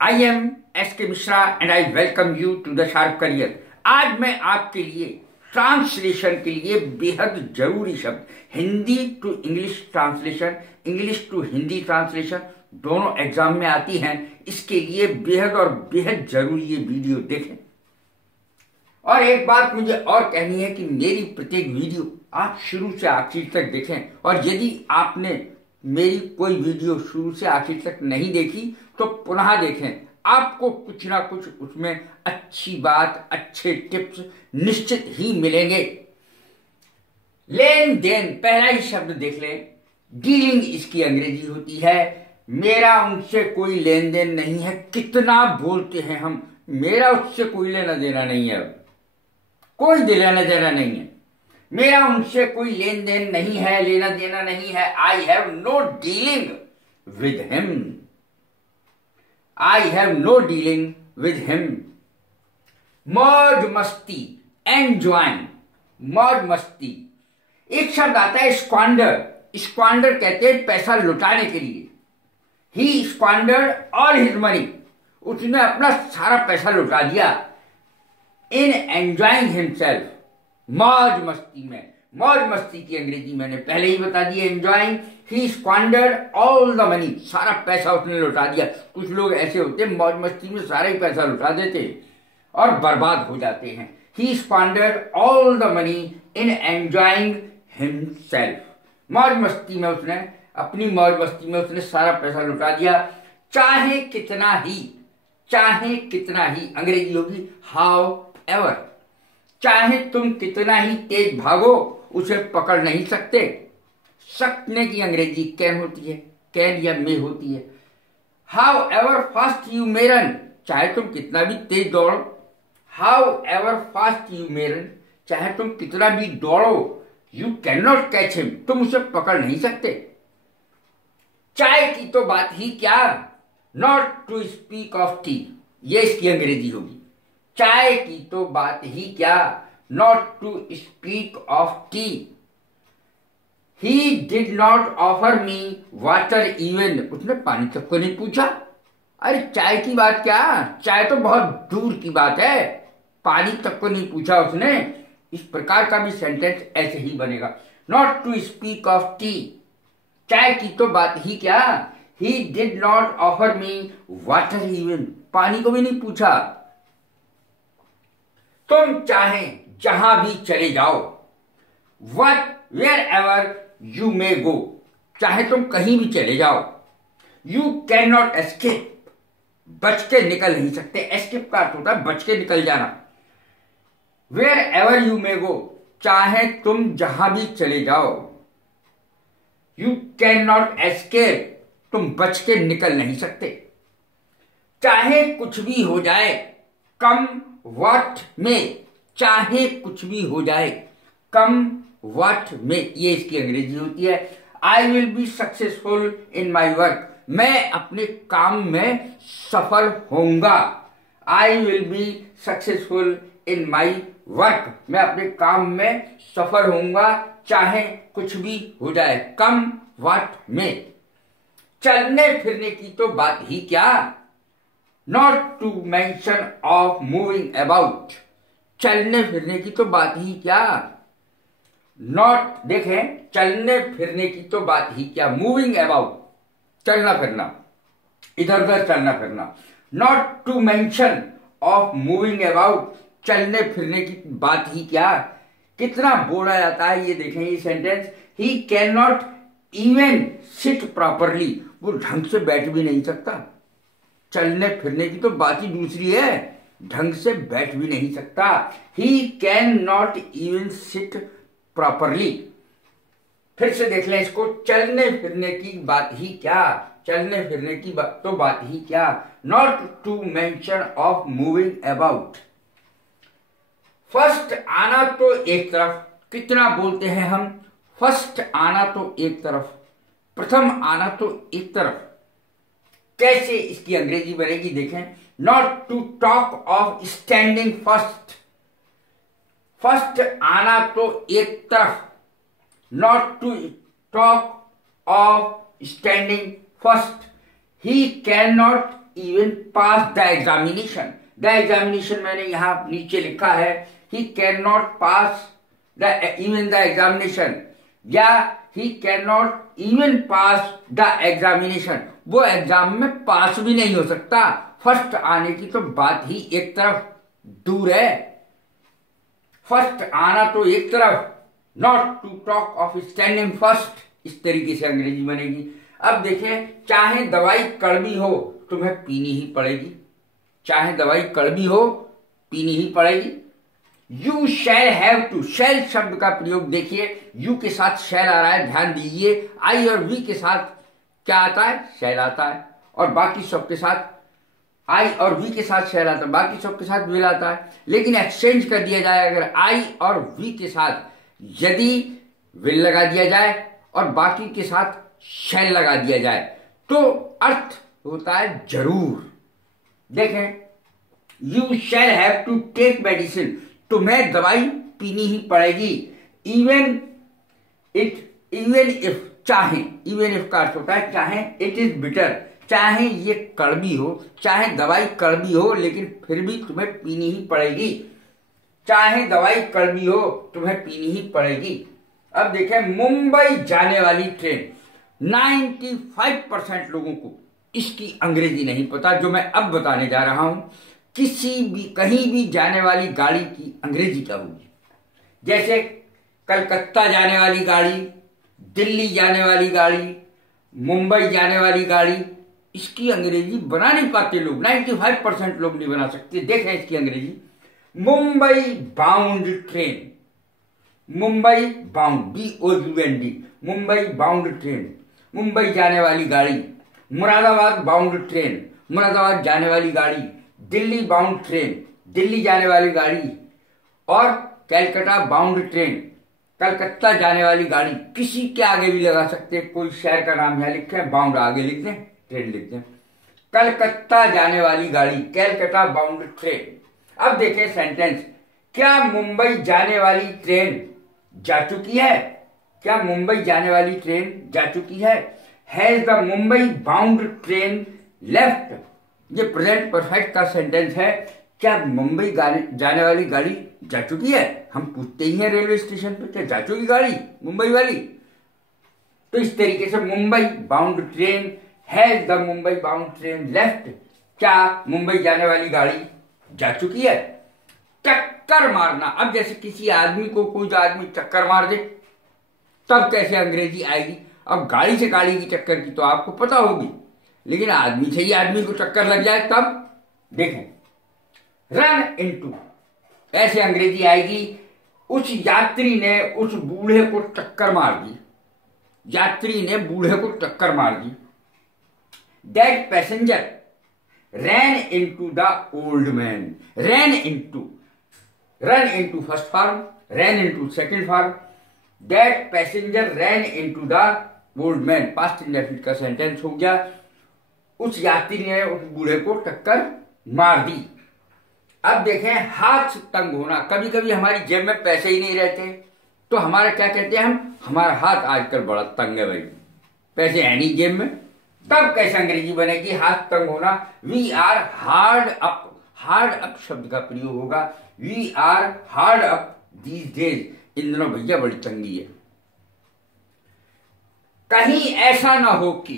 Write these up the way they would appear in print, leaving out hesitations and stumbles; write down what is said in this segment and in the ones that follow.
I am S K Mishra and I welcome you to the sharp career. आज मैं आपके लिए ट्रांसलेशन के लिए बेहद जरूरी शब्द Hindi to English translation, English to Hindi translation दोनों एग्जाम में आती हैं। इसके लिए बेहद और बेहद जरूरी ये वीडियो देखें। और एक बात मुझे और कहनी है कि मेरी प्रत्येक वीडियो आप शुरू से आखिर तक देखें, और यदि आपने मेरी कोई वीडियो शुरू से आखिर तक नहीं देखी तो पुनः देखें। आपको कुछ ना कुछ उसमें अच्छी बात, अच्छे टिप्स निश्चित ही मिलेंगे। लेन देन, पहला ही शब्द देख लें। डीलिंग इसकी अंग्रेजी होती है। मेरा उनसे कोई लेन देन नहीं है। कितना बोलते हैं हम, मेरा उससे कोई लेना देना नहीं है, कोई लेना देना नहीं है, मेरा उनसे कोई लेन देन नहीं है, लेना देना नहीं है। I have no dealing with him, I have no dealing with him. मौज मस्ती, एंजॉयिंग, मौज मस्ती। एक शब्द आता है स्क्वांडर। स्क्वांडर कहते हैं पैसा लुटाने के लिए। ही स्क्वांडर्ड ऑल हिज मनी, उसने अपना सारा पैसा लुटा दिया। इन एंजॉयिंग हिमसेल्फ, मौज मस्ती में। मौज मस्ती की अंग्रेजी मैंने पहले ही बता दी, enjoying. He squandered all the money, सारा पैसा उसने लुटा दिया। कुछ लोग ऐसे होते हैं मौज मस्ती में सारा ही पैसा लुटा देते और बर्बाद हो जाते हैं। He squandered all the money in enjoying himself, मौज मस्ती में उसने, अपनी मौज मस्ती में उसने सारा पैसा लुटा दिया। चाहे कितना ही, चाहे कितना ही अंग्रेजी होगी हाउ एवर। चाहे तुम कितना ही तेज भागो उसे पकड़ नहीं सकते। सकने की अंग्रेजी कैन होती है, कैन या मे होती है। How ever fast you may run, चाहे तुम कितना भी तेज दौड़ो। How ever fast you may run, चाहे तुम कितना भी दौड़ो, you can not catch him, तुम उसे पकड़ नहीं सकते। चाय की तो बात ही क्या, not to speak of tea, ये इसकी अंग्रेजी होगी। चाय की तो बात ही क्या, not to speak of tea. He did not offer me water even, उसने पानी तक को नहीं पूछा। अरे चाय की बात क्या, चाय तो बहुत दूर की बात है, पानी तक को नहीं पूछा उसने। इस प्रकार का भी सेंटेंस ऐसे ही बनेगा, not to speak of tea. चाय की तो बात ही क्या, he did not offer me water even, पानी को भी नहीं पूछा। तुम चाहे जहां भी चले जाओ, what wherever you may go, चाहे तुम कहीं भी चले जाओ। यू कैन नॉट एस्केप, बच के निकल नहीं सकते। एस्केप का अर्थ होता है बच के निकल जाना। Where ever you may go, चाहे तुम जहां भी चले जाओ। यू कैन नॉट एस्केप, तुम बच के निकल नहीं सकते। चाहे कुछ भी हो जाए, कम व्हाट में, चाहे कुछ भी हो जाए, कम व्हाट में, ये इसकी अंग्रेजी होती है। I will be successful in my work, मैं अपने काम में सफल होऊंगा। I will be successful in my work, मैं अपने काम में सफल होऊंगा चाहे कुछ भी हो जाए, कम व्हाट में। चलने फिरने की तो बात ही क्या, not to mention of moving about, चलने फिरने की तो बात ही क्या। नॉट, देखें, चलने फिरने की तो बात ही क्या, मूविंग अबाउट, चलना फिरना, इधर उधर चलना फिरना। Not to mention of moving about, चलने फिरने की बात ही क्या। कितना बोला जाता है ये देखें ये sentence. He can not even seat properly, वो ढंग से बैठ भी नहीं सकता। चलने फिरने की तो बात ही दूसरी है, ढंग से बैठ भी नहीं सकता। ही can not even seat properly. फिर से देख लें इसको, चलने फिरने की बात ही क्या, चलने फिरने की तो बात ही क्या। Not to mention of moving about. First आना तो एक तरफ, कितना बोलते हैं हम, फर्स्ट आना तो एक तरफ, प्रथम आना तो एक तरफ। कैसे इसकी अंग्रेजी बनेगी देखें, not to talk of standing first, first आना तो एक तरफ, not to talk of standing first. He can not even pass the examination. The examination मैंने यहां नीचे लिखा है, he can not pass the even the examination, या he can not even pass the examination, वो एग्जाम में pass भी नहीं हो सकता। फर्स्ट आने की तो बात ही एक तरफ दूर है, फर्स्ट आना तो एक तरफ, not to talk of standing first, इस तरीके से अंग्रेजी बनेगी। अब देखें, चाहे दवाई कड़वी हो तुम्हें पीनी ही पड़ेगी, चाहे दवाई कड़वी हो पीनी ही पड़ेगी। यू शैल हैव टू, शैल शब्द का प्रयोग देखिए, यू के साथ शैल आ रहा है, ध्यान दीजिए। आई और वी के साथ क्या आता है, शैल आता है, और बाकी सब के साथ आई और वी के साथ शैल आता है, बाकी सब के साथ विल आता है। लेकिन एक्सचेंज कर दिया जाए, अगर आई और वी के साथ यदि विल लगा दिया जाए और बाकी के साथ शैल लगा दिया जाए तो अर्थ होता है जरूर। देखें, you shall have to take medicine, तुम्हें दवाई पीनी ही पड़ेगी। इवन इफ, चाहे, इवन इफ का अर्थ होता है चाहे, इट इज बिटर, चाहे ये कड़वी हो, चाहे दवाई कड़वी हो लेकिन फिर भी तुम्हें पीनी ही पड़ेगी, चाहे दवाई कड़वी हो तुम्हें पीनी ही पड़ेगी। अब देखें, मुंबई जाने वाली ट्रेन, 95% लोगों को इसकी अंग्रेजी नहीं पता, जो मैं अब बताने जा रहा हूं। किसी भी कहीं भी जाने वाली गाड़ी की अंग्रेजी क्या होगी? जैसे कलकत्ता जाने वाली गाड़ी, दिल्ली जाने वाली गाड़ी, मुंबई जाने वाली गाड़ी, इसकी अंग्रेजी बना नहीं पाते लोग, 95% लोग नहीं बना सकते। देखें इसकी अंग्रेजी, Mumbai bound train, Mumbai bound, BOUND, Mumbai bound train, Mumbai जाने वाली गाड़ी। मुरादाबाद बाउंड ट्रेन, मुरादाबाद जाने वाली गाड़ी। दिल्ली बाउंड ट्रेन, दिल्ली जाने वाली गाड़ी। और कैलकाटा बाउंड ट्रेन, कलकत्ता जाने वाली गाड़ी। किसी के आगे भी लगा सकते हैं, कोई शहर का नाम यहां लिखे, बाउंड आगे लिख दें, ट्रेन लिख दें। कलकत्ता जाने वाली गाड़ी, कैलकाटा बाउंड ट्रेन। अब देखें सेंटेंस, क्या मुंबई जाने वाली ट्रेन जा चुकी है? क्या मुंबई जाने वाली ट्रेन जा चुकी है? Has the Mumbai bound train left? ये प्रेजेंट परफेक्ट का सेंटेंस है। क्या मुंबई जाने वाली गाड़ी जा चुकी है? हम पूछते ही हैं रेलवे स्टेशन पे, क्या जा चुकी गाड़ी मुंबई वाली? तो इस तरीके से Mumbai bound train, has the Mumbai bound train left? क्या मुंबई जाने वाली गाड़ी जा चुकी है? चक्कर मारना, अब जैसे किसी आदमी को कोई आदमी चक्कर मार दे तब कैसे अंग्रेजी आएगी? अब गाड़ी से गाड़ी की चक्कर की तो आपको पता होगी, लेकिन आदमी से ही आदमी को चक्कर लग जाए तब? देखें, रन इनटू, ऐसे अंग्रेजी आएगी, उस यात्री ने उस बूढ़े को टक्कर मार दी, यात्री ने बूढ़े को टक्कर मार दी। That passenger ran into the old man, ran into first form, ran into second form. That passenger ran into the old man, past indefinite का सेंटेंस हो गया। उस यात्री ने उस बूढ़े को टक्कर मार दी। अब देखें, हाथ तंग होना, कभी कभी हमारी जेब में पैसे ही नहीं रहते तो हमारा क्या कहते हैं हम, हमारा हाथ आजकल बड़ा तंग है भाई, पैसे है नहीं जेब में। तब कैसे अंग्रेजी बनेगी हाथ तंग होना? We are hard up, hard up शब्द का प्रयोग होगा। We are hard up these days, इन दिनों भैया बड़ी तंगी है। कहीं ऐसा ना हो कि,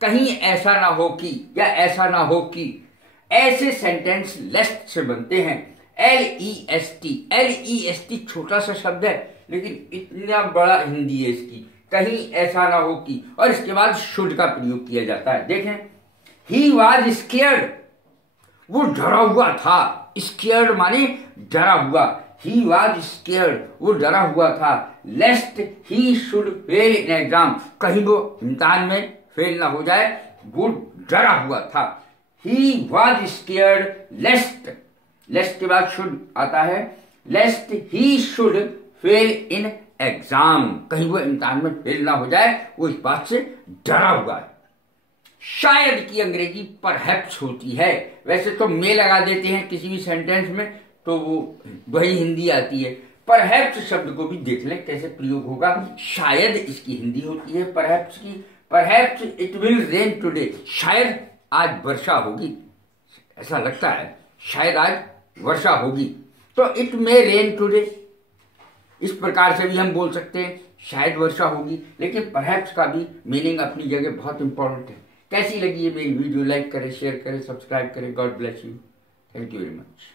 कहीं ऐसा ना हो कि, या ऐसा ना हो कि, ऐसे सेंटेंस लेस्ट से बनते हैं। LEST छोटा सा शब्द है लेकिन इतना बड़ा हिंदी है इसकी। कहीं ऐसा ना हो कि, और इसके बाद शुड का प्रयोग किया जाता है। देखें, ही वॉज स्केयर्ड, वो डरा हुआ था। स्केयर्ड माने डरा हुआ। ही वॉज स्केयर्ड, वो डरा हुआ था। Lest he should fail in exam, कहीं वो इम्तिहान में फेल ना हो जाए, वो डरा हुआ था। ही वॉज स्केयर्ड लेस्ट, लेस्ट के बाद शुड आता है, lest he should fail in exam, कहीं वो इम्तिहान में फेल ना हो जाए, वो इस बात से डरा हुआ है। शायद की अंग्रेजी परहैप्स होती है। वैसे तो मे लगा देते हैं किसी भी सेंटेंस में तो वो वही हिंदी आती है। परहैप्स शब्द को भी देख लें कैसे प्रयोग होगा। शायद इसकी हिंदी होती है परहैप्स की। Perhaps it will rain today, शायद आज वर्षा होगी। ऐसा लगता है शायद आज वर्षा होगी, तो इट मे रेन टुडे। इस प्रकार से भी हम बोल सकते हैं शायद वर्षा होगी, लेकिन परहैप्स का भी मीनिंग अपनी जगह बहुत इंपॉर्टेंट है। कैसी लगी ये मेरी वीडियो? लाइक करें, शेयर करें, सब्सक्राइब करें। God bless you. Thank you very much.